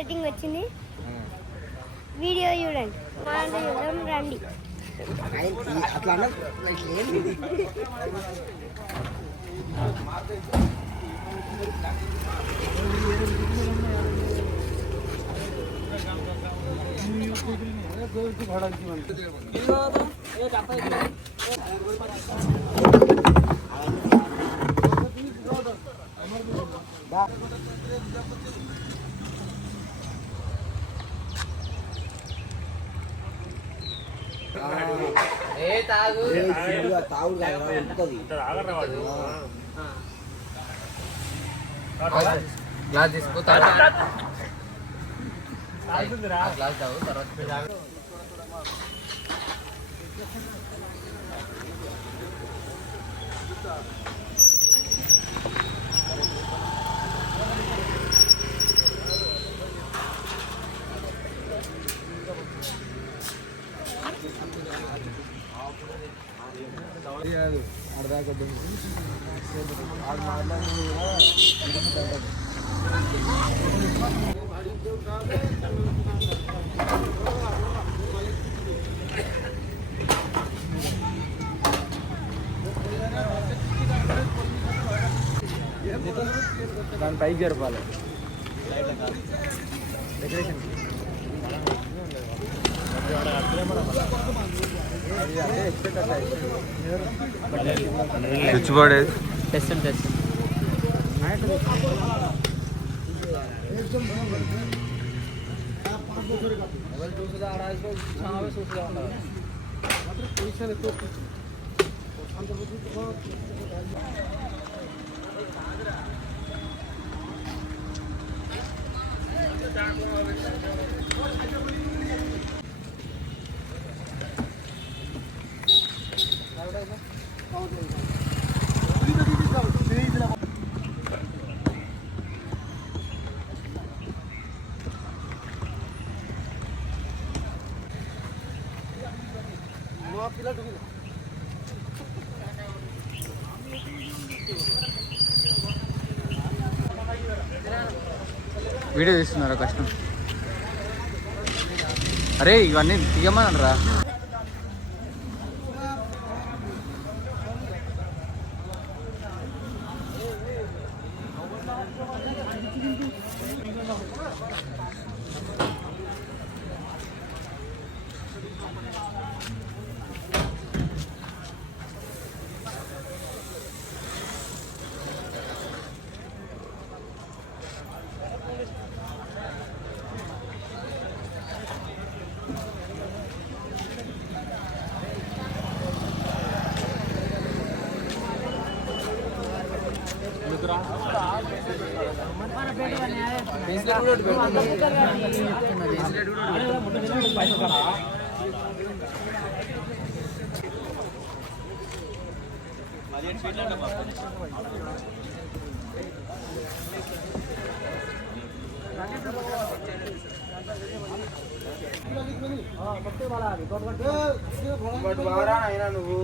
Setting వచ్చింది. Video చూడండి, మా చూద్దాం రండి. గ్లాస్ తీసుకో, గ్లాస్ తాగు తర్వాత. దాని పైకి జరపాలి decoration. Switch board test test video తీస్తున్నారా? కష్టం. అరే ఇవన్నీ తీయమనరా? నువ్వు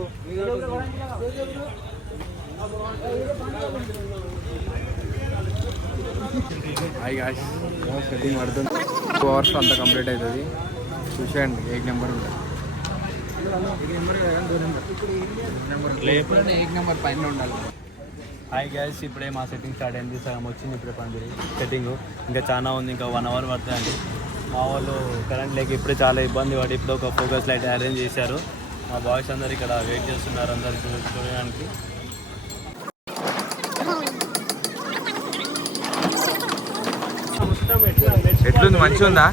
సెట్టింగ్ పడుతుంది. 2 hours అంతా కంప్లీట్ అవుతుంది. చూసేయండి, 8 నెంబర్ ఉంటుంది. 8 నెంబర్ పైన ఉండాలి. హాయ్ గైస్, ఇప్పుడే మా సెట్టింగ్ స్టార్ట్ అయింది. సగం వచ్చింది ఇప్పుడే పందిరి సెట్టింగ్. ఇంకా చాలా ఉంది, ఇంకా 1 hour పడుతుందండి. మా వాళ్ళు కరెంట్ లేక ఇప్పుడే చాలా ఇబ్బంది పడి ఇప్పుడు ఒక ఫోకస్ లైట్ అరేంజ్ చేశారు. మా బాయ్స్ అందరు ఇక్కడ వెయిట్ చేస్తున్నారు అందరు చూడడానికి. ఎట్లుంది? మంచిగా ఉందా?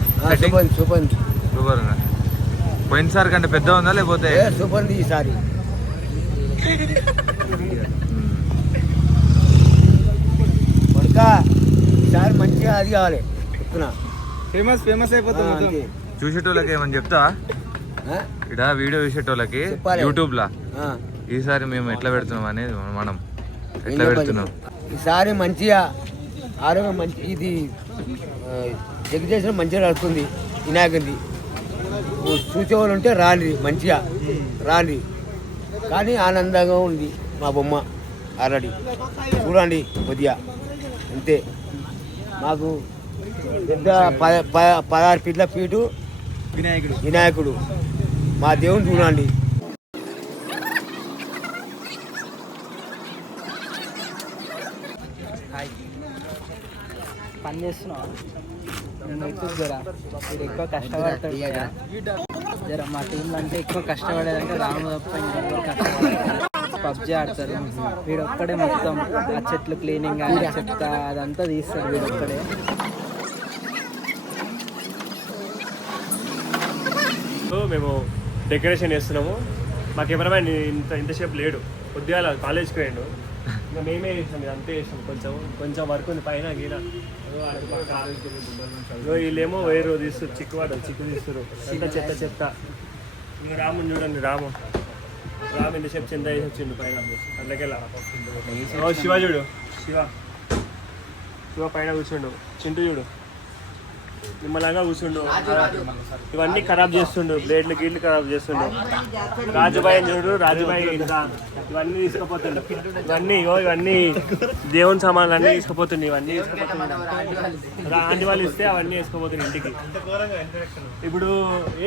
సూపర్ ఉందా? పోయినసారి కంటే పెద్ద ఉందా లేకపోతే? సూపర్ ఉంది ఈసారి. ఈసారి మంచిగా అది కావాలి, చెప్తున్నా. ఫేమస్ అయిపోతుంది. చూసేటోళ్ళకి ఏమని చెప్తా? ఇక్కడ వీడియో చూసేటోళ్ళకి యూట్యూబ్ లా ఈసారి మేము ఎట్లా పెడుతున్నాం అనేది మనం ఎట్లా పెడుతున్నాం ఈసారి మంచిగా ఆరోగ్యం మంచి ఇది చెక్ చేసిన మంచిగా నడుస్తుంది. వినాయకుడిది చూసేవాళ్ళు ఉంటే రాలి, మంచిగా రాలి. కానీ ఆనందంగా ఉంది మా బొమ్మ ఆల్రెడీ. చూడండి కొద్దిగా అంతే. మాకు పెద్ద 16 ఫీట్ల ఫీటు వినాయకుడు. మా దేవుని చూడండి. పని చేస్తున్నావు నేను ఎక్కువ జర మీరు ఎక్కువ కష్టపడతాడు జర మా టీంలో అంటే ఎక్కువ కష్టపడేదంటే రాము తప్ప ఇంకెవరు కష్టపడతారు. పబ్జీ ఆడతారు వీడు ఒక్కడే మొత్తం ఆ చెట్లు క్లీనింగ్ కానీ చెత్త అదంతా తీస్తాడు వీడు ఒక్కడే. మేము డెకరేషన్ చేస్తున్నాము. మా కెమెరామ్యాన్ ఇంతసేపు లేడు, ఉద్యోగాలు కాలేజ్కి పోయాడు. ఇంకా మేమే చేసాం, ఇది అంతే చేసాం. కొంచెం వర్క్ ఉంది పైన గీన. వీళ్ళేమో వేరు తీస్తారు, చిక్కు తీస్తారు, అంతా చెత్త. ఇంకా రాముని చూడండి, రాము ఇంతసేపు చెంద వేసి వచ్చిండు పైన. అందుకెళ్ళా శివ చూడు, శివ పైన కూర్చుండు. చింటూ చూడు నిమ్మలంగా కూర్చుండు. ఇవన్నీ ఖరాబ్ చేస్తుండు, బ్లేడ్లు గీళ్ళు ఖరాబ్ చేస్తుండు. రాజుబాయి చూడు, రాజుబాయి ఇంకా ఇవన్నీ తీసుకుపోతుండు. ఇవన్నీ దేవుని సామాన్లు అన్నీ తీసుకుపోతుండే. ఇవన్నీ తీసుకుపోతుండే ఆంటీ వాళ్ళు ఇస్తే అవన్నీ వేసుకుపోతుండే ఇంటికి. ఇప్పుడు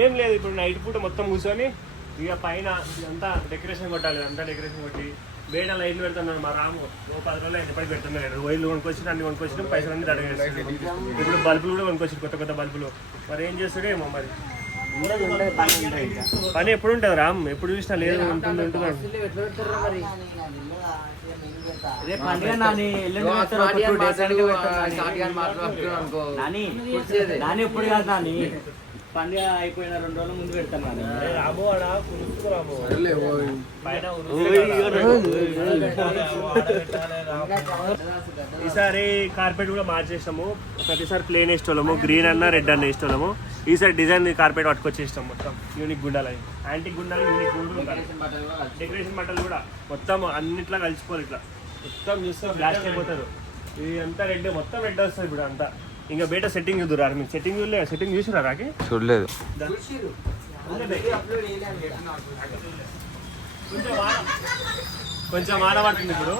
ఏం లేదు, ఇప్పుడు నైట్ పూట మొత్తం కూర్చొని ఇక పైన ఇదంతా డెకరేషన్ కొట్టాలి. అంతా డెకరేషన్ కొట్టి బయట లైట్లు పెడుతున్నాడు మా రాము. 10 రోజులు ఎప్పటికి పెడుతున్నాడు. వైర్లు కొనుక్కొచ్చిన అన్ని కొనుక్కొచ్చిన పైసలు అన్ని దడగేస్తాడు. ఇప్పుడు బల్బులు కూడా కొనుక్కొచ్చి కొత్త బల్బులు. మరి ఏం చేస్తాడో ఏమో మరి. పని ఎప్పుడు ఉంటుంది రామ్, ఎప్పుడు చూసినా లేదు ఉంటుంది. ఎప్పుడు కాదు నాని, పండుగ అయిపోయిన 2 రోజుల ముందు పెడతాను. ఈసారి కార్పెట్ కూడా మార్చేసాము. ప్రతిసారి ప్లేన్ వేసేవాళ్ళము, గ్రీన్ అన్న రెడ్ అన్న వేసేవాళ్ళము. ఈసారి డిజైన్ కార్పెట్ పట్టుకొచ్చేస్తాం. మొత్తం యూనిక్ గుండాలి, యాంటిక్ గుండాలి, యూనిక్ గుండు ఉండాలి. డెకరేషన్ బట్టలు కూడా మొత్తం అన్నిట్లా కలిసిపోవాలి. ఇట్లా మొత్తం చూస్తే బ్లాస్ట్ అయిపోతారు. ఇది అంతా రెడ్, మొత్తం రెడ్ వస్తుంది ఇప్పుడు అంతా. ఇంకా బయట సెట్టింగ్ చూద్దురా మీరు. సెట్టింగ్ చూసిరా రాకి? చూడలేదు. కొంచెం వాన పడుతుంది ఇప్పుడు.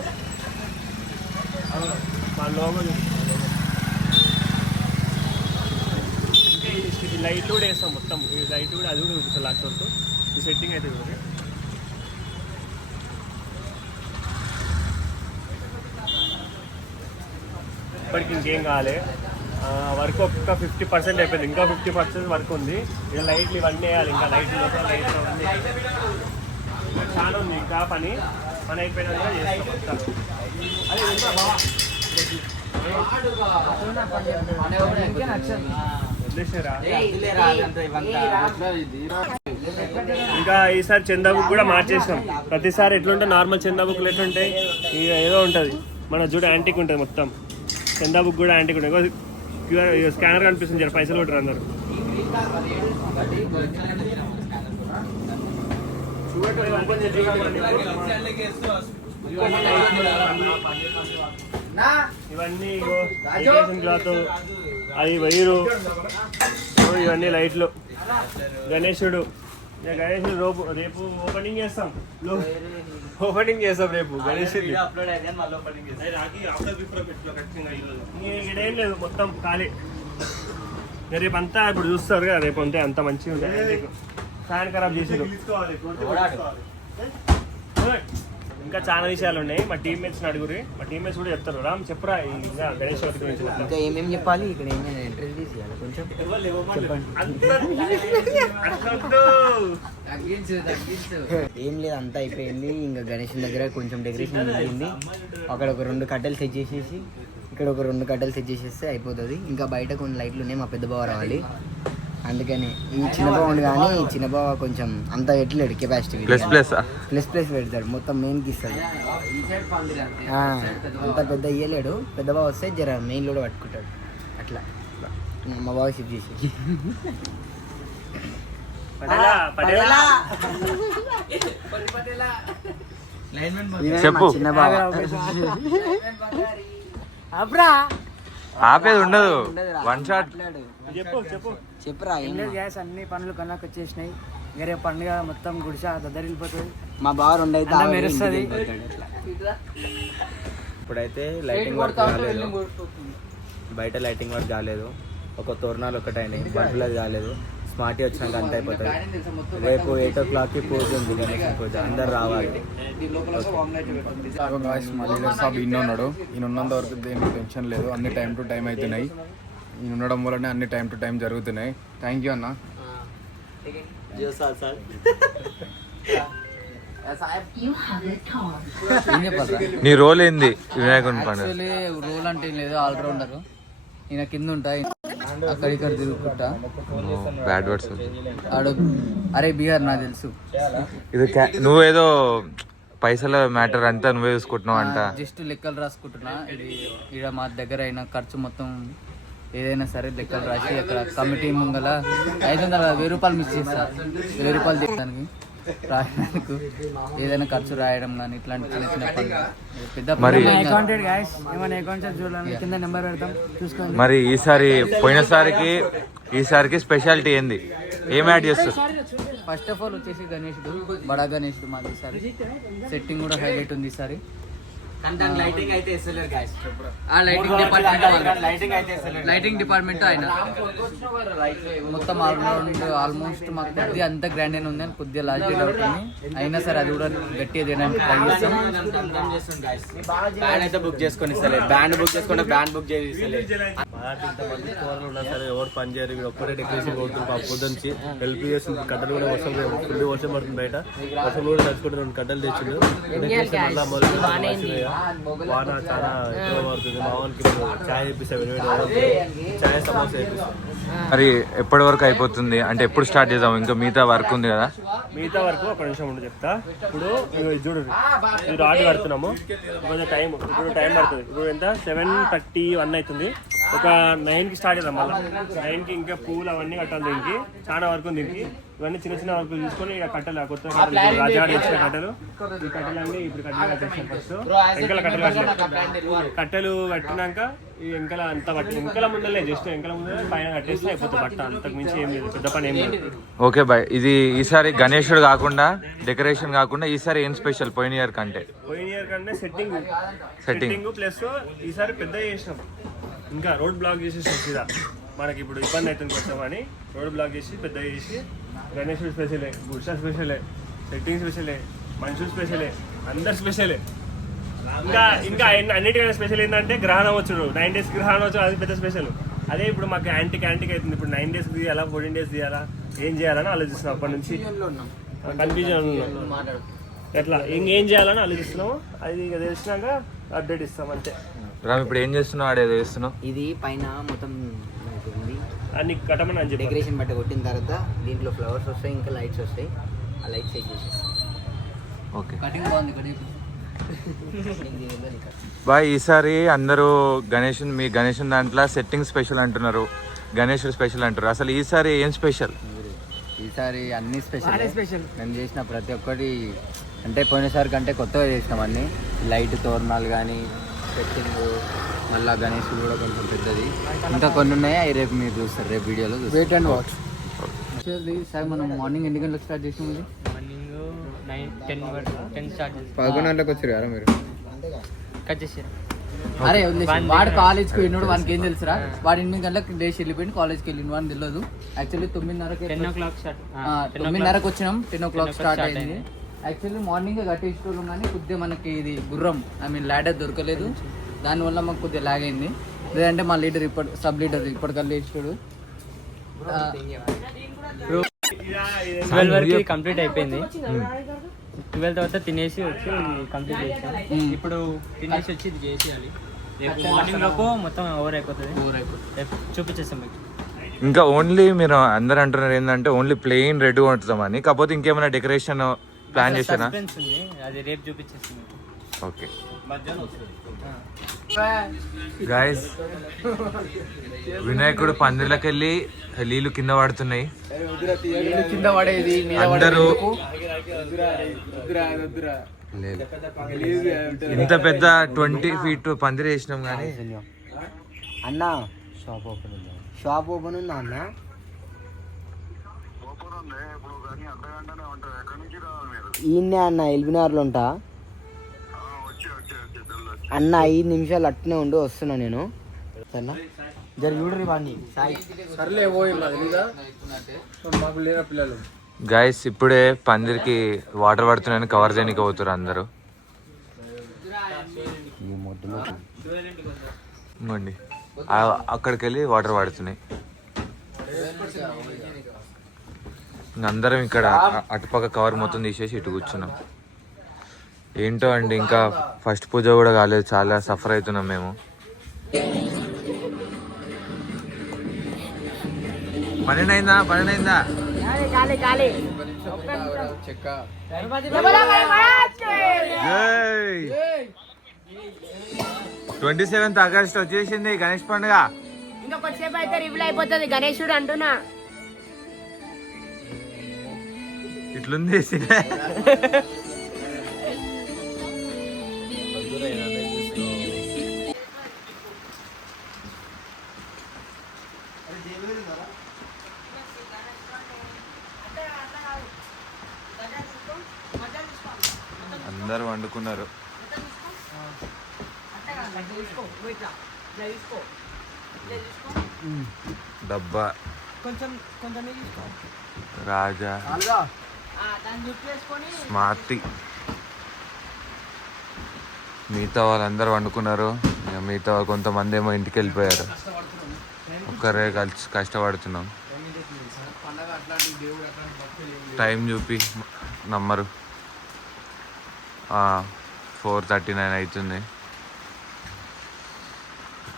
మా లోగో ఈ లైట్లు కూడా వేస్తాం మొత్తం. ఈ లైట్ కూడా అది కూడా చూపిస్తాం లాస్ట్ వరకు. ఈ సెట్టింగ్ అయితే చూడండి. ఇప్పటికి ఇంకేం కావాలి. వర్క్ ఒక్క 50% అయిపోయింది. ఇంకా 50% వర్క్ ఉంది. ఇక లైట్లు ఇవన్నీ వేయాలి. ఇంకా లైట్లు ఉంది, చాలా ఉంది ఇంకా పని అయిపోయినాక చేస్తాం. అది ఇంకా ఈసారి చందా బుక్ కూడా మార్చేసినాం. ప్రతిసారి ఎట్లుంటే నార్మల్ చందా బుక్లు ఎట్లుంటాయి, ఇక ఏదో ఉంటుంది. మన చూడ యాంటిక్ ఉంటుంది మొత్తం. చందా బుక్ కూడా యాంటిక్ ఉంటుంది. క్యూఆర్ స్కానర్ కనిపిస్తుంది, జర పైసలు కొట్టరు అందరు. ఇవన్నీ క్లాత్, అది వైరు, ఇవన్నీ లైట్లు. గణేశుడు రేపు ఓపెనింగ్ చేస్తాం రేపు గణేశుడు. ఇక్కడేం లేదు, మొత్తం ఖాళీ. రేపు అంతా ఇప్పుడు చూస్తారు కదా, రేపు అంతే అంత మంచిగా ఉంటుంది. ఫ్యాన్ ఖరాబ్ చేసారు. ఇంకా చాలా విషయాలు ఉన్నాయి. మా టీమ్మేట్స్ అడుగురి, మా టీమ్మేట్స్ కూడా చెప్తారు. రామ్ చెప్పురా ఇంకా గణేష్ చవితి గురించి. ఇంకా ఏమేమి చెప్పాలి ఇక్కడ? ఏమైనా ఎంట్రెన్స్ తీసేయాలి కొంచెం ఏం లేదు, అంతా అయిపోయింది. ఇంకా గణేష్ దగ్గర కొంచెం డెకరేషన్ జరిగింది. అక్కడ ఒక 2 కట్టెలు సెట్ చేసేసి ఇక్కడ ఒక 2 కట్టెలు సెట్ చేసేస్తే అయిపోతుంది. ఇంకా బయట కొన్ని లైట్లు ఉన్నాయి. మా పెద్ద బావ రావాలి, అందుకని ఈ చిన్న బావ ఉంది. కానీ చిన్న బావ కొంచెం అంత పెట్టలేడు కెపాసిటీ. ప్లస్ పెడతాడు, మొత్తం మెయిన్కి ఇస్తాడు. అంత పెద్ద ఇయ్యలేడు. పెద్ద బావ వస్తే జర మెయిన్ కూడా పట్టుకుంటాడు. అట్లా మా బావ షిఫ్ట్ చేసి చెప్పు. ఆపేది ఉండదు, 1 షాట్. చెప్పురా. గ్యాస్ అన్ని పనులు కన్నాక వచ్చేసినాయి. వేరే పండుగ మొత్తం గుడిసా దద్దరిల్లిపోతుంది. మా బావ 2 అయితే మెరుస్తుంది. ఇప్పుడైతే లైటింగ్ వర్క్ కాలేదు. బయట లైటింగ్ వర్క్ కాలేదు, ఒక తోరణాలు ఒకటైనాయి, బల్బులు కాలేదు. స్మార్టీ వచ్చినాక అంత అయిపోతుంది. రేపు 8 o'clockకి పూజ ఉంది, గణేష్ పూజ, అందరు రావాలి. మా లీడర్ సాబ్ ఈయన ఉన్నాడు. ఈయన ఉన్నంత వరకు దేనికి టెన్షన్ లేదు, అన్ని టైం టు టైం అవుతున్నాయి. ఈయన ఉండడం వల్లనే అన్ని టైం టు టైం జరుగుతున్నాయి. థ్యాంక్ యూ అన్న. నీ రోల్ ఏంది వినాయకుని పండుగ? రోల్ అంటే ఏం లేదు, ఆల్రౌండర్. ఈయన కింద ఉంటాయి, అక్కడ ఇక్కడ తిరుగుకుంటా. Bad words. అరే బీహార్ నాకు తెలుసు. ఇది నువ్వేదో పైసల మ్యాటర్ అంతా నువ్వే చూసుకుంటున్నావు అంట. జస్ట్ లెక్కలు రాసుకుంటున్నా. ఇది ఇక్కడ మా దగ్గర అయిన ఖర్చు మొత్తం ఏదైనా సరే లెక్కలు రాసి అక్కడ కమిటీ ముంగల 1000 రూపాయలు మిస్ చేస్తా. 1000 రూపాయలు తీయడానికి రాయడానికి ఏదైనా ఖర్చు రాయడం కానీ ఇట్లాంటి చిన్న చిన్న పనులు. పెద్ద మరి ఈసారికి స్పెషాలిటీ ఏంది? ఏం యాడ్ చేస్తారు? ఫస్ట్ ఆఫ్ ఆల్ వచ్చేసి గణేశుడు, బడా గణేశుడు మాది. ఈసారి సెట్టింగ్ కూడా హైలైట్ ఉంది. ఈసారి లైటింగ్ అయితే లైటింగ్ డిపార్ట్మెంట్ ఆయన మొత్తం ఆల్మోస్ట్ మాకు కొద్దిగా అంత గ్రాండ్ అయినా ఉంది అని కొద్దిగా లాస్ట్ డేట్ అవుతుంది. అయినా సరే అది కూడా గట్టిగా తీయడానికి ట్రై చేస్తాం. బ్యాండ్ అయితే బుక్ చేసుకొని ఇస్తలే, బ్యాండ్ బుక్ చేసుకుంటే బ్యాండ్ బుక్ చేసి ఇంతమంది కూరలు ఉన్నా సరే ఎవరు పని చేయరు. ఇక్కడ ఒక్కటే డెకరేషన్ కొడుతుంది పొద్దుంచి. హెల్ప్ చేస్తుంది. కట్టలు కూడా వర్షం ఫుల్ వర్షం పడుతుంది బయట. వర్షం కూడా తడుచుకుంటే 2 కట్టలు తెచ్చిండు. వాన చాలా ఎక్కువ పడుతుంది. మామూలుకి ఛాయ్ తెప్పిస్తా, ఛాయ్ సమోసా తెప్పిస్తా. మరి ఎప్పటి వరకు అయిపోతుంది అంటే ఎప్పుడు స్టార్ట్ చేద్దాం? ఇంకా మిగతా వర్క్ ఉంది కదా. మిగతా వరకు ఒక నిమిషం ఉండి చెప్తా. ఇప్పుడు చూడు, ఇది రాడ్ కడుతున్నాము, కొంచెం టైం ఇప్పుడు టైం పడుతుంది. ఇప్పుడు ఎంత 7:31 అవుతుంది. ఒక 9కి స్టార్ట్ చేద్దాం. మళ్ళీ 9కి ఇంకా పూలు అవన్నీ కట్టాలి. దీనికి చాలా వర్క్ ఉంది. దీనికి ఇవన్నీ చిన్న చిన్న వర్కులు తీసుకొని ఇక కట్టలు, కొత్త కట్టలు, రాజాడు ఇచ్చిన కట్టలు, ఈ కట్టలు అన్నీ ఇప్పుడు కట్టలు కట్టేసాం. ఫస్ట్ వెంకల కట్టలు కట్టాలి. కట్టెలు కట్టినాక ఈ వెంకల అంతా బట్టి వెంకల ముందలే జస్ట్ వెంకల ముందర పైన కట్టేస్తే అయిపోతుంది బట్ట. అంతకు మించి ఏం లేదు, పెద్ద పని ఏం లేదు. Okay bye. ఇది ఈసారి గణేశుడు కాకుండా డెకరేషన్ కాకుండా ఈసారి ఏం స్పెషల్ పోయిన ఇయర్ కంటే? పోయిన ఇయర్ కంటే సెట్టింగ్ ప్లస్ ఈసారి పెద్ద చేసినాం. ఇంకా రోడ్ బ్లాక్ చేసేసాం సీదా. మనకి ఇప్పుడు ఇబ్బంది అవుతుంది కొంచెం అని రోడ్ బ్లాక్ చేసి పెద్ద చేసి గణేశుడు స్పెషలే, గుడిసా స్పెషలే, సెట్టింగ్ స్పెషలే, మనుషులు స్పెషలే, అందరు స్పెషలే. ఇంకా అన్నిటికైనా స్పెషల్ ఏంటంటే గ్రహణం వచ్చుడు, 9 days గ్రహణం వచ్చు, అది పెద్ద స్పెషల్. అదే ఇప్పుడు మాకు యాంటిక్ అవుతుంది. ఇప్పుడు 9 days తీయాలా, 14 days తీయాలా, ఏం చేయాలని ఆలోచిస్తున్నాం. అప్పటి నుంచి కన్ఫ్యూజన్ ఉన్నాం. ఎట్లా ఇంకేం చేయాలని ఆలోచిస్తున్నాము. అది ఇక తెలిసినాక అప్డేట్ ఇస్తాం అంతే. రామ్ ఇప్పుడు ఏం చేస్తున్నావు? ఆడేదో చేస్తున్నావు. ఇది పైన మొత్తం అన్ని కట్టమని అని చెప్పి డెకరేషన్ బట్టి కొట్టిన తర్వాత దీంట్లో ఫ్లవర్స్ వస్తాయి, ఇంకా లైట్స్ వస్తాయి. ఆ లైట్స్ సెట్ చేసేస్తాం. ఓకే కటింగ్ బాగుంది. బాయ్ ఈసారి అందరూ మీ గణేషన్ దాంట్లో సెట్టింగ్ స్పెషల్ అంటున్నారు, గణేశుడు స్పెషల్ అంటారు. అసలు ఈసారి ఏం స్పెషల్? ఈసారి అన్ని స్పెషల్. మేము చేసిన ప్రతి ఒక్కటి అంటే పోయినసారి కంటే కొత్తగా చేసినాం. అన్ని లైట్ తోరణాలు కానీ, సెట్టింగ్, మళ్ళీ గణేశుడు కూడా కొంచెం పెద్దది, ఇంకా కొన్ని ఉన్నాయి. అవి రేపు మీరు చూస్తారు, రేపు వీడియోలో చూస్తారు. Wait and watch. సార్ మనం మార్నింగ్ ఎన్ని గంటలకు స్టార్ట్ చేసినాం? మార్నింగ్ 10 స్టార్ట్ చేసి 11 గంటలకు వచ్చారు కదా మీరు. కట్ చేసారు. అరే వాడు కాలేజ్కి వెళ్ళినాడు, వానికి ఏం తెలుసురా? వాడు 8 గంటలకు డేస్ వెళ్ళిపోయింది, కాలేజ్కి వెళ్ళిన వాడిని తెలియదు. Actually 9:30కి 10 o'clock start. 9:30కి వచ్చినాం, 10 o'clock స్టార్ట్ అయింది. యాక్చువల్లీ మార్నింగ్ కట్టేసుకోవడం కానీ కొద్దిగా మనకి ఇది గుర్రం ల్యాడర్ దొరకలేదు. దానివల్ల మాకు కొద్దిగా లాగ్ అయింది. లేదంటే మా లీడర్ సబ్ లీడర్ ఇప్పటికల్లా వేసాడు. 12 వరకు కంప్లీట్ అయిపోయింది. 12 తర్వాత తినేసి వచ్చి కంప్లీట్ చేసాం. ఇప్పుడు తినేసి వచ్చి ఇది చేసేయాలి. రేపు మార్నింగ్ లోపు మొత్తం ఓవర్ అయిపోతుంది. రేపు చూపించేస్తాం మీకు. ఇంకా ఓన్లీ మీరు అందరు అంటున్నారు ఏంటంటే ఓన్లీ ప్లెయిన్ రెడ్ ఉంటుందామని, కాకపోతే ఇంకేమైనా డెకరేషన్ ప్లాన్ చేశారా? అది రేపు చూపించేస్తాం. ఓకే గైస్, వినాయకుడు పందిర్లకు వెళ్ళి నీళ్ళు కింద పడుతున్నాయి. కింద పడేది అందరూ ఇంత పెద్ద 20 feet పందిరి వేసినాం కానీ అన్న షాప్ ఓపెన్ ఉందా అన్న? ఈయన్నే అన్న ఎల్బినార్లో ఉంటా అన్న. 5 నిమిషాలు అట్నే ఉండి వస్తున్నా నేను. సరేనా జర చూడరు వాడిని సాయి సర్లే మాకు లేరా పిల్లలు. గైస్ ఇప్పుడే పందిరికి వాటర్ పడుతున్నాయని కవర్ చేయడానికి పోతారు అందరూ. ఇవ్వండి అక్కడికి వెళ్ళి వాటర్ పడుతున్నాయి. అందరం ఇక్కడ అటుపక్క కవర్ మొత్తం తీసేసి ఇటు కూర్చున్నాం. ఏంటో అండి ఇంకా ఫస్ట్ పూజ కూడా కాలేదు, చాలా సఫర్ అవుతున్నాం మేము. పన్నెండైందా? చెక్క 27th ఆగస్ట్ వచ్చేసింది గణేష్ పండుగ. ఇంకా కొద్దిసేపు అయితే రివీల్ అయిపోతుంది గణేశుడు అంటున్నా. ఇట్లుంది అందరు వండుకున్నారు. డబ్బా రాజా స్మార్తి మిగతా వాళ్ళందరూ వండుకున్నారు. మిగతా వాళ్ళు కొంతమంది ఏమో ఇంటికి వెళ్ళిపోయారు. ఒక్కరే కలిసి కష్టపడుతున్నాం. టైం చూపి నమ్మరు 4:39 అవుతుంది.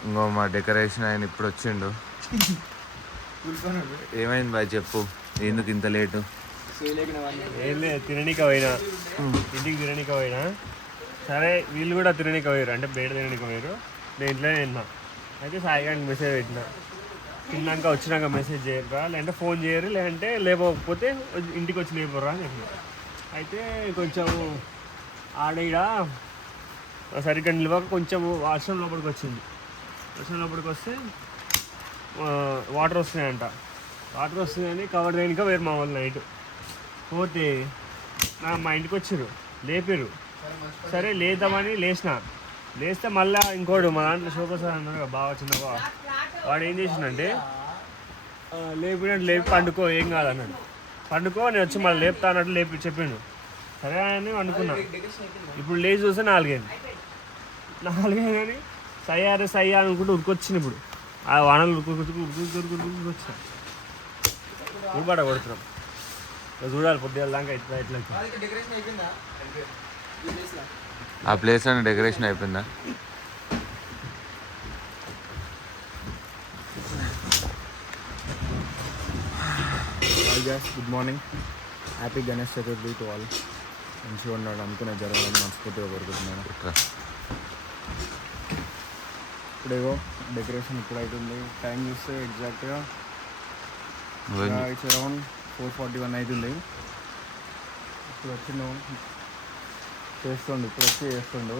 ఇంకో మా డెకరేషన్ ఆయన ఇప్పుడు వచ్చిండు. ఏమైంది బాయ్ చెప్పు, ఎందుకు ఇంత లేటు? ఏం లేదు, తిననీకి పోయినా, ఇంటికి తిననీకి పోయినా. సరే వీళ్ళు కూడా తిననీకి పోయారు, అంటే బయట తిననీకి పోయారు. నేను ఇంట్లోనే తిన్నా. అయితే సాయిగానికి మెసేజ్ పెట్టిన, తిన్నాక వచ్చినాక మెసేజ్ చేయరా, లేదంటే ఫోన్ చేయరు, లేదంటే లేకపోతే ఇంటికి వచ్చి లేపరా అని చెప్పిన. అయితే కొంచెం ఆడ సరిగ్గా నిలవక కొంచెం వర్షం లోపలికి వచ్చింది. వర్షం లోపలికి వస్తే వాటర్ వస్తున్నాయంట. వాటర్ వస్తున్నాయని కవర్ చేయడానికి వేరు మా వాళ్ళు నైట్ పోతే మా ఇంటికి వచ్చారు, లేపారు. సరే లేద్దామని లేస్తే మళ్ళీ ఇంకోడు మా దాంట్లో శోభసార్ అన్నాడు బాగా చిన్నగా, వాడు ఏం చేసిందంటే లేపినట్టు లేపి పండుకో ఏం కాదన్నాడు. పండుకో నేను వచ్చి మళ్ళీ లేపుతా అన్నట్టు లేపి చెప్పిండు. సరే అని అనుకున్నా. ఇప్పుడు లేచి చూస్తే 4 అయింది కానీ సయ్యా అనుకుంటూ ఉరికొచ్చింది. ఇప్పుడు ఆ వానలు ఉరికొచ్చిన ఊరుబాట కొడుతున్నాం. చూడాలి పొద్దున్న దాకా ఇట్లా ఆ ప్లేస్ అని డెకరేషన్ అయిపోయిందా? Good morning, happy Ganesh Chaturthi to all. మంచిగా ఉన్నాడు అనుకునే జరగాలని మనస్ఫూర్తిగా కోరుకుంటున్నాను. ఇప్పుడేగో డెకరేషన్ ఇప్పుడు అవుతుంది. టైం చూస్తే ఎగ్జాక్ట్గా ఇట్స్ అరౌండ్ 4:41 అవుతుంది. ఇప్పుడు వచ్చి చేస్తుండు.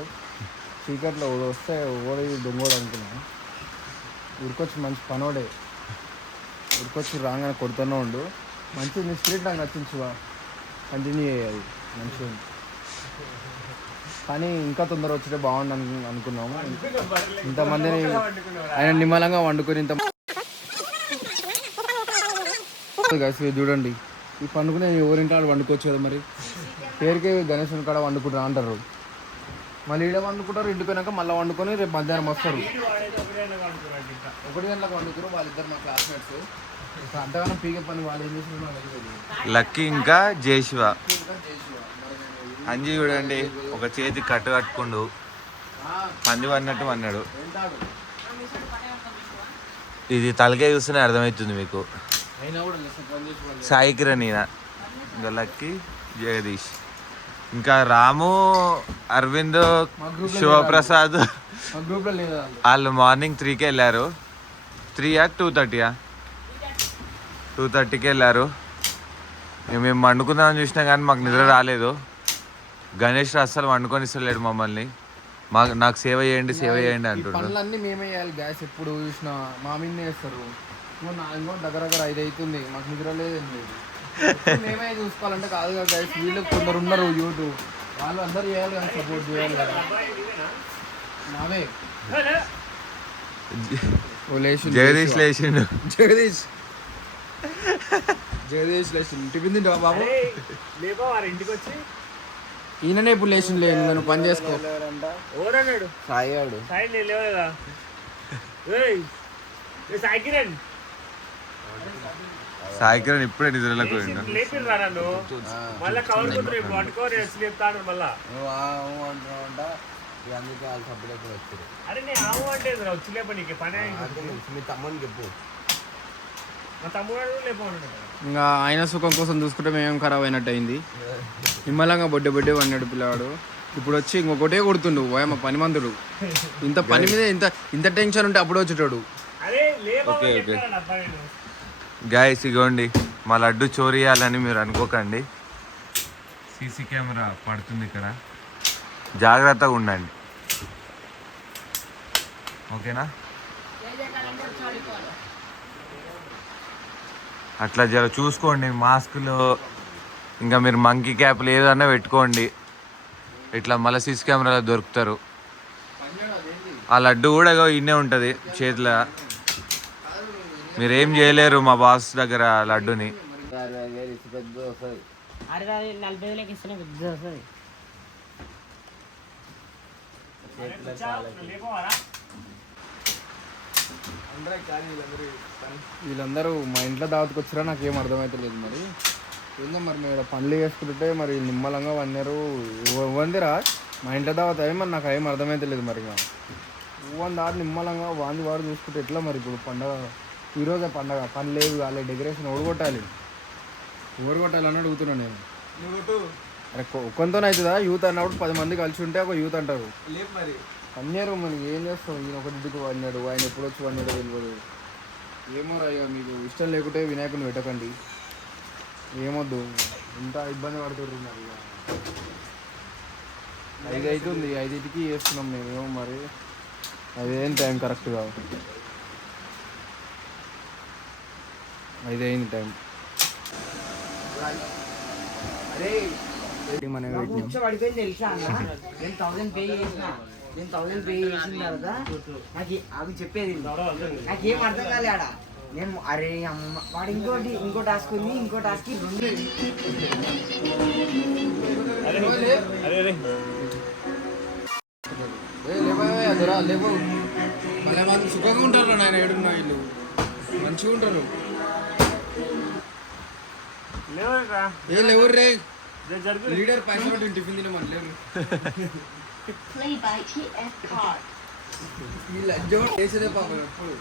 చీకట్లో వస్తే ఓడి దొంగోడు అనుకున్నాను. ఉరికొచ్చి మంచి పనోడే, ఉరికొచ్చి రాగానే కొడుతూనే ఉండు. మంచి నీ స్పిరిట్ నాకు నచ్చించువా, కంటిన్యూ చేయాలి మంచిగా. కానీ ఇంకా తొందర వచ్చితే బాగుండు అనుకున్నాము. ఇంతమందిని ఆయన నిమ్మలంగా వండుకొని చూడండి, ఈ పండుగ నేను ఎవరింటి వండుకోవచ్చు కదా. మరి పేరుకి గణేశుని కాడ వండుకుంటారు అంటారు, మళ్ళీ ఈడ వండుకుంటారు. ఇంటికి పోయినాక మళ్ళీ వండుకొని రేపు మధ్యాహ్నం వస్తారు. 1 గంటలకు వండుకున్నారు వాళ్ళిద్దరు మా క్లాస్మేట్స్. అంతగానో పీకే పని వాళ్ళు ఏం చేసిన లక్కీ ఇంకా జయశివ. అంజీ చూడండి, ఒక చేతి కట్టు కట్టుకుండు, పంది వన్నట్టు అన్నాడు. ఇది తలకే చూస్తేనే అర్థమవుతుంది మీకు. సాయి కిరణ్ ఈయన, ఇంకా లక్కీ జగదీష్, ఇంకా రాము, అరవింద్, శివప్రసాద్ వాళ్ళు మార్నింగ్ 3కి వెళ్ళారు. 3 2:30 2:30కి వెళ్ళారు. మేము వండుకుందామని చూసినా కానీ మాకు నిద్ర రాలేదు. గణేష్ అస్సలు వండుకొని ఇస్తలేడు మమ్మల్ని. నాకు సేవ చేయండి అంటున్నాడు. పనులన్నీ మేమే చేయాలి గ్యాస్. ఎప్పుడు చూసినా మా మీదనే వేస్తారు. ఇంకో దగ్గర 5 అవుతుంది, మాకు నిద్ర లేదు. మేమే చూసుకోవాలంటే కాదు కదా గ్యాస్. వీళ్ళు కొందరు ఉన్నారు యూట్యూబ్ వాళ్ళు అందరూ చేయాలి కదా, సపోర్ట్ చేయాలి కదా. నావే ఓ లేచి జగదీష్ లేచిండు. జగదీష్ లేచిండు. టిఫిన్ తింటావా బాబు? లేపా వారి ఇంటికి వచ్చి ఈయననే ఇప్పుడు లేచిండు. లేదు నువ్వు పని చేసుకో. ఎవరన్నాడు? సాయి ఆడు. సాయి నేను లేవలేదా? ఏయ్ సాయి కిరణ్ సాయికిరణ్ ఇప్పుడే నిద్రలోకి పోయిండు. లేపిర్రా నన్ను మళ్ళీ కవర్ కుదురు పట్టుకోని వచ్చి లేపుతాడు మళ్ళా. అందుకే వాళ్ళు సబ్బులు ఎప్పుడు వచ్చారు. అరే నేను ఆవు అంటే వచ్చి లేప నీకు పని మీ తమ్ముని చెప్పు. మా తమ్ముడు లేపమన్నాడు. ఇంకా ఆయన సుఖం కోసం చూసుకుంటే మేము ఖరాబ్ అయినట్టు అయింది. నిమ్మలంగా బొడ్డే పన్నాడు పిల్లవాడు. ఇప్పుడు వచ్చి ఇంకొకటే కొడుతుండు మా పని మందుడు. ఇంత పని మీద ఇంత టెన్షన్ ఉంటే అప్పుడు వచ్చేటాడు. అరే లేపా ఓకే గాయస్, ఇగోండి మా లడ్డు చోరీ చేయాలని మీరు అనుకోకండి. సీసీ కెమెరా పడుతుంది ఇక్కడ, జాగ్రత్తగా ఉండండి. ఓకేనా? అట్లా జర చూసుకోండి. మాస్కులు ఇంకా మీరు మంకీ క్యాప్లు ఏదన్నా పెట్టుకోండి. ఇట్లా మళ్ళీ సీసీ కెమెరాలో దొరుకుతారు. ఆ లడ్డు కూడా ఇన్నే ఉంటుంది చేతిలో. మీరేం చేయలేరు మా బాస్ దగ్గర లడ్డుని. 40,000 ఇస్తేనే పెద్ద వస్తుంది. వీళ్ళందరూ మా ఇంట్లో దావత్కి వచ్చారా నాకేం అర్థమైతే లేదు. మరి ఏందో మరి మేము పనులు చేసుకుంటుంటే మరి నిమ్మలంగా వన్నారు. ఇవ్వందిరా మా ఇంట్లో దావత్ అయ్యి మరి నాకు ఏం అర్థమైతే లేదు. మరి ఇవ్వందారు నిమ్మలంగా వాడు చూసుకుంటే ఎట్లా మరి? ఇప్పుడు పండగ ఈరోజే పండగ, పని లేదు కాలే, డెకరేషన్ ఓడగొట్టాలి అని అడుగుతున్నాను నేను. అరే ఒక్కంతో అవుతుందా? యూత్ అన్నప్పుడు 10 మంది కలిసి ఉంటే ఒక యూత్ అంటారు. అన్నారు మనకి ఏం చేస్తాం? ఈయన ఒకటికి వాడినాడు, ఆయన ఎప్పుడు వచ్చి వాడినాడో తెలియదు. ఏమో రాయ్యా, మీకు ఇష్టం లేకుంటే వినాయకుని పెట్టకండి. ఏమొద్దు, ఇంత ఇబ్బంది పడుతుర్రు. మరి 5 అవుతుంది, 5కి చేస్తున్నాం మేము. ఏమో మరి అదేం టైం కరెక్ట్ కాదు. 5 అయింది టైం. అరే పడిపోయింది తెలుసా అన్న? నేను 1000 పే చేసిన. నేను 1000 పే చేసిన తర్వాత నాకు అవి చెప్పేది నాకేం అర్థం కాలే ఆడ. నేను అరే అమ్మ వాడు ఇంకో టాస్క్ ఉంది, ఇంకో టాస్క్ 2. లేవు మళ్ళీ మాకు సుఖంగా ఉంటారు నాయన. ఏడున్నా వీళ్ళు మంచిగా ఉంటారు. లేవు రే లీడర్ పైసా పట్టి టిఫిన్ తినమని లేవు. వీళ్ళు అజ్జో వేసేదే పాపం ఎప్పుడు.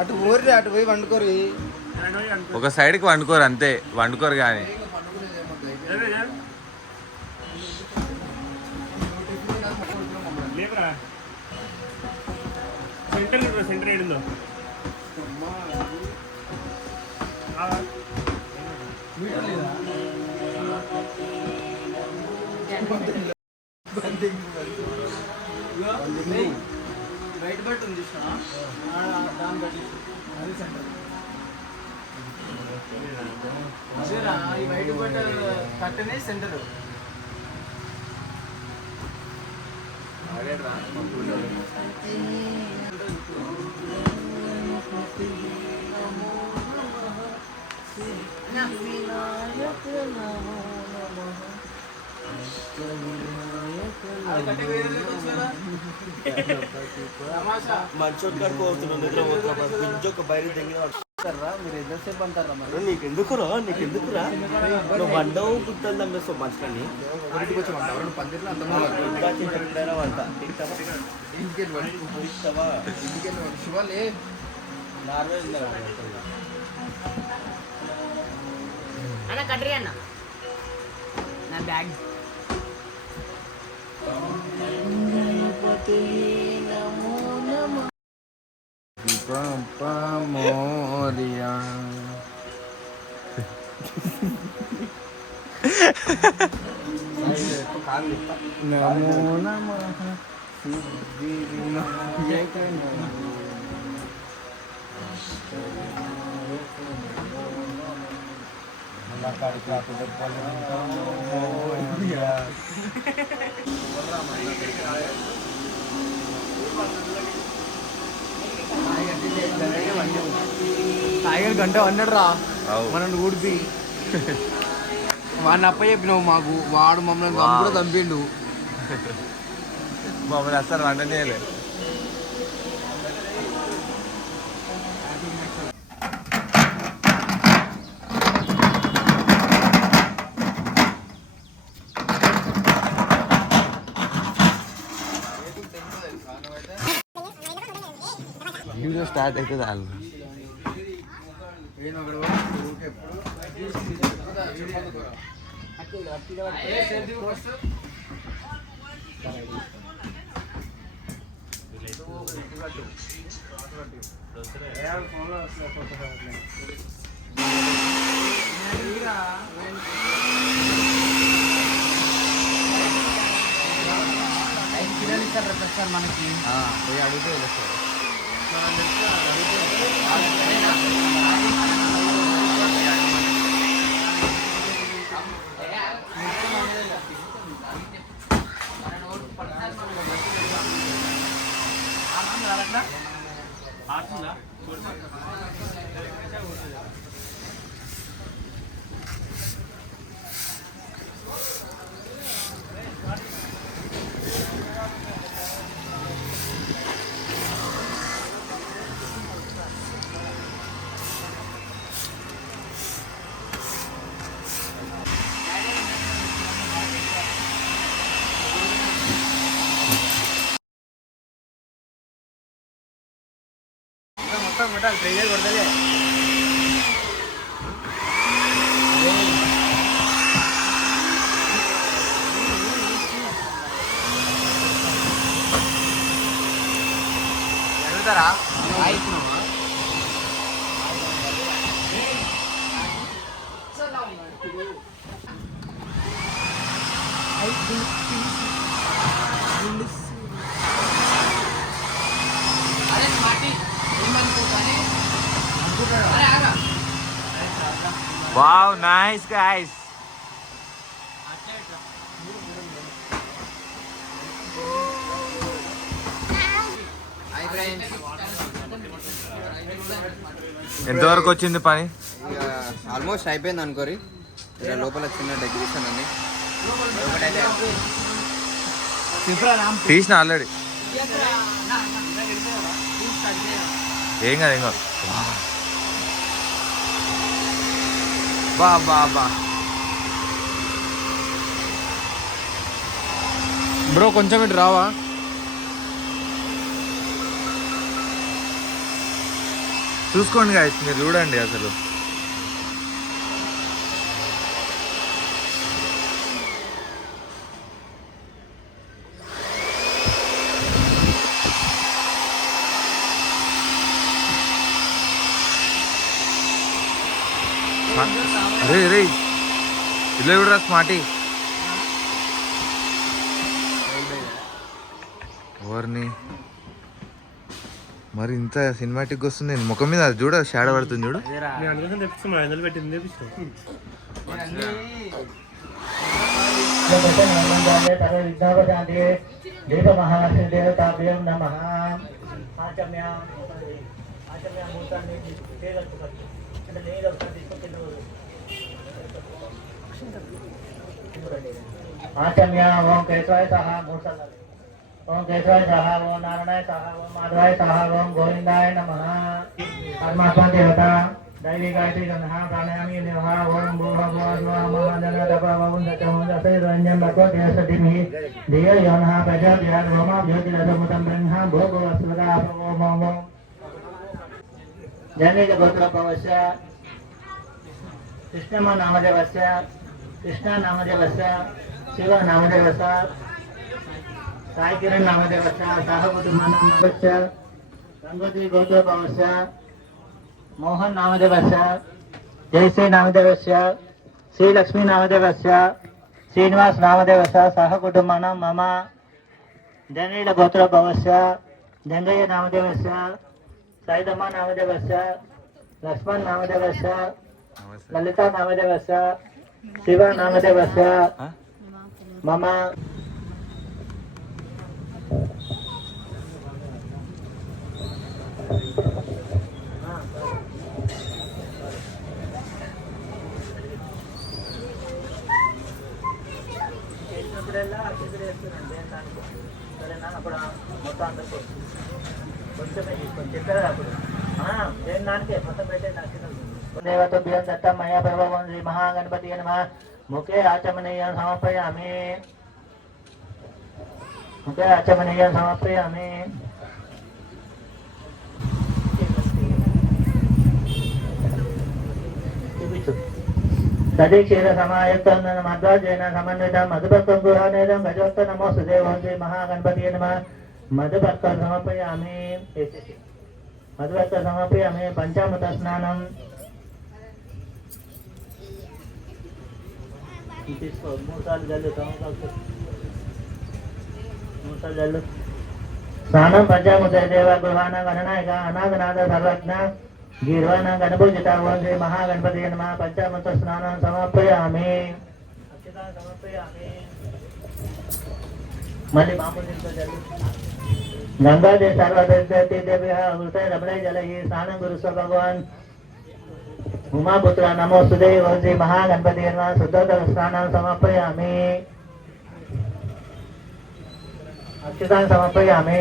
అటు పోర్రి, అటు పోయి వండుకోరు. ఒక సైడ్కి వండుకోరు అంతే, వండుకోరు. కానీ సెంటర్ ఏడుందో రైట్ బట్ ఉంది దాని బట్టి అది సెంటర్. ఈ వైట్ బట్ కట్టనే సెంటర్. మంచోడు కడుకోవస్తున్నావు నిద్ర పోతున్నా బయట దగ్గర మీరు ఎంతసేపు అంటారా? మరి నీకెందుకురా నువ్వు వండవు గుట్టలు నమ్మేస్తావు మనుషులని. ఇంటికి వచ్చి వంట పందిరిలో అంత వంట ఇంటికి శివాలే అన్న కట్రీ అన్న నా బ్యాగ్. మోరియా నమో నమః సిద్ధి వినాయక టైగర్ గంట అన్నాడు రా మనల్ని ఊడిపి వాడిని అప్ప చెప్పినావు మాకు, వాడు మమ్మల్ని కూడా చంపిండు. మమ్మల్ని అసలు వంట చేయలే. వీడియో స్టార్ట్ అయితే చాలు. మనకి పోయి అడిగితే తెలుస్తుంది. Wow, nice guys. ఎంతవరకు వచ్చింది పని? ఆల్మోస్ట్ అయిపోయింది అనుకోరి. ఇక్కడ లోపల చిన్న డెకరేషన్ ఉంది. తీసిన ఆల్రెడీ. ఏం కాదు, ఏం కాదు. బా బా బా బ్రో కొంచెం ఇటు రావా? చూసుకోండి గాయస్, మీరు చూడండి అసలు. అరే రే ఇలా చూడరా స్మార్టీ. ఎవరిని మరి ఇంత సినిమాటిక్ వస్తుంది ముఖం మీద? అది చూడ షాడో పడుతుంది చూడు. आचम्य ओम केशवाय स्वाहा मूर्छल ओम केशवाय स्वाहा ओम नारायणाय स्वाहा ओम माधवाय स्वाहा ओम गोविंदाय नमः परमात्मा देवता दैवी गायत्री गणः प्राणायामी देवः ओम भूः भुवः स्वः महाजन तपः ओम सत्यं जसे रंजन भगवत यशतिमि धियो यो नः प्रचोदयात् ओम ज्योतिरसमुतं ब्रह्म भोगो अस्मदा ओम ओम जनेज गोत्रपवस्य कृष्णम नामदेवस्य कृष्ण नामदेवस्य शिव नामदेवस्य साई किरण नामदेवस्य साहकुटुम्बानामस्य गंगोत्री गोत्रपवस्य मोहन नामदेवस्य जयश्री नामदेवस्य श्री लक्ष्मी नामदेवस्य श्रीनिवास नामदेवस्य सहकुटुम्बानां मम जनेड गोत्रपवस्य जंगయ్య नामदेवस्य साईदम्मा नामदेवस्य लक्ष्मण नामदेवस्य లలితా నామదేవస్య శివ నామదేవస్య మమ సరేనా అప్పుడు మొత్తం అందరికీ కొంచెమే తీసుకొని చెప్పారు అప్పుడు దేని దానికే మొత్తం పెట్టేది దేవతభ్యం దత్తం మయా ప్రభవం శ్రీ మహాగణపతి నమః ముఖే ఆచమనీయం సమర్పయామి ముఖే ఆచమనీయం సమర్పయామి దధీక్షీర సమాయుక్తం మధ్వాజేన సమన్వితం మధుపక్వం గృహనేదం గజోత్త నమోస్తు దేవం శ్రీ మహాగణపతి నమః మధుపక్వం సమర్పయామి మధుపక్వం సమర్పయామి పంచామృత స్నానం తీసుకో 3 సార్లు జల్లు 3 సార్లు జల్లు స్నానం పంచామృత దేవ గృహాన గణనాయక అనాథనాథ సర్వజ్ఞ గీర్వాణ గణపూజిత ఓం శ్రీ మహాగణపతి నమః పంచామృత స్నానం సమర్పయామి అక్షతాన్ని సమర్పయామి మళ్ళీ మామూలు తీసుకో జల్లు గంగాదే సర్వదేవ్య హృదయ రమణయ జలై స్నానం గురుస్వ భగవాన్ ఉమాపుత్ర నమోస్తుతే ఓం శ్రీ మహాగణపతి నమః శుద్ధోదక స్నానం సమర్పయామి అక్షతాన్ని సమర్పయామి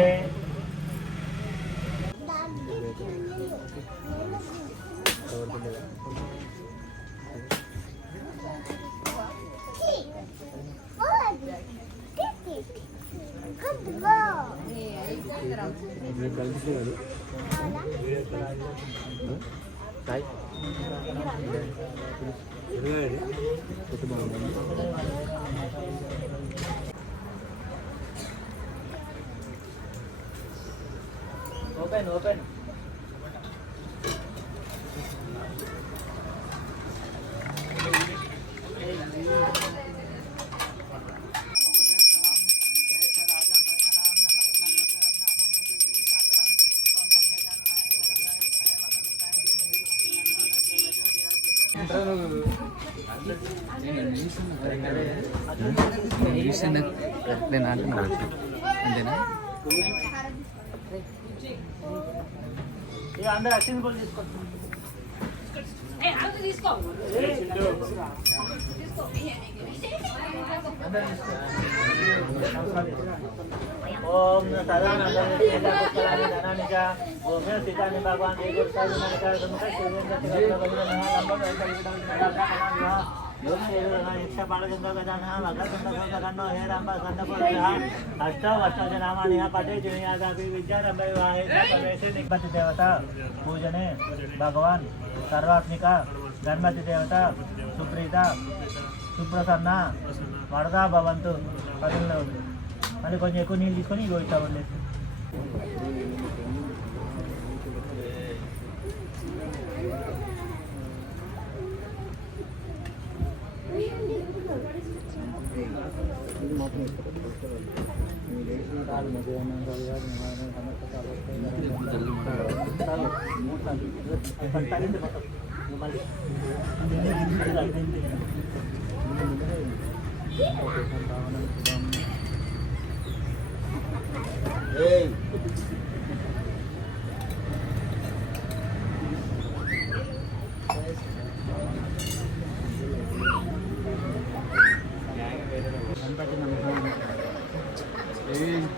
ఓపెన్ ఓపెన్ అంతేనా అందరూ అక్షింత పూలు తీసుకోండి ఓం సదానందనానిక ఓం సీతాని భగవాన్ అష్టావష్టానామాని పటే విద్యారంభ దేవత పూజనే భగవాన్ సర్వాత్మిక గణపతి దేవత సుప్రీత సుప్రసన్న వరదా భవంతు పదుల్లో మళ్ళీ కొంచెం ఎక్కువ నీళ్ళు తీసుకొని ఇగో ఇట్లా వదిలేసి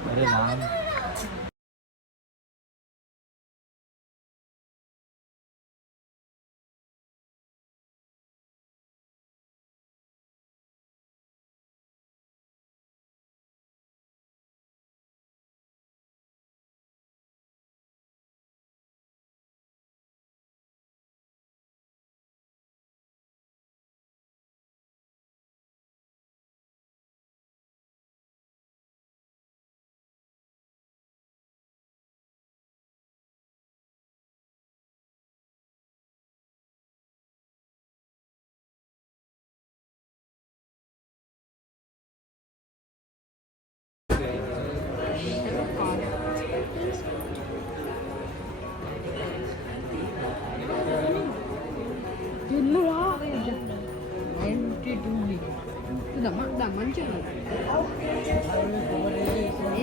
అరే రామ్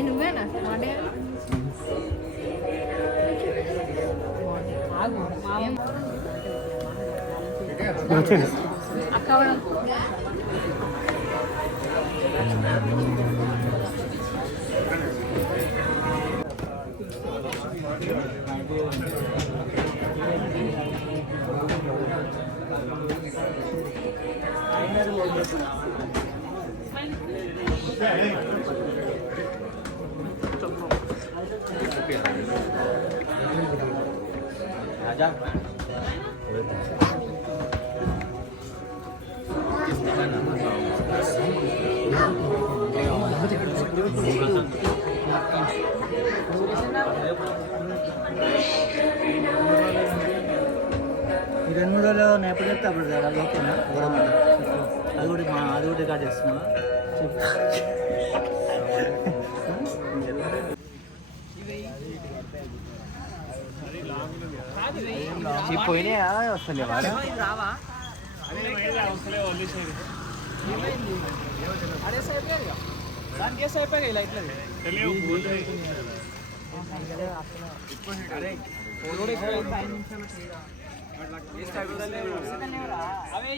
నువ్వేనా ఈ 2-3 రోజులు నేపథ్యం చెప్తే అప్పుడు ఓకేనా అది కూడా రికార్డ్ చేస్తున్నా పోయినాయా వస్తలే వాడు అవి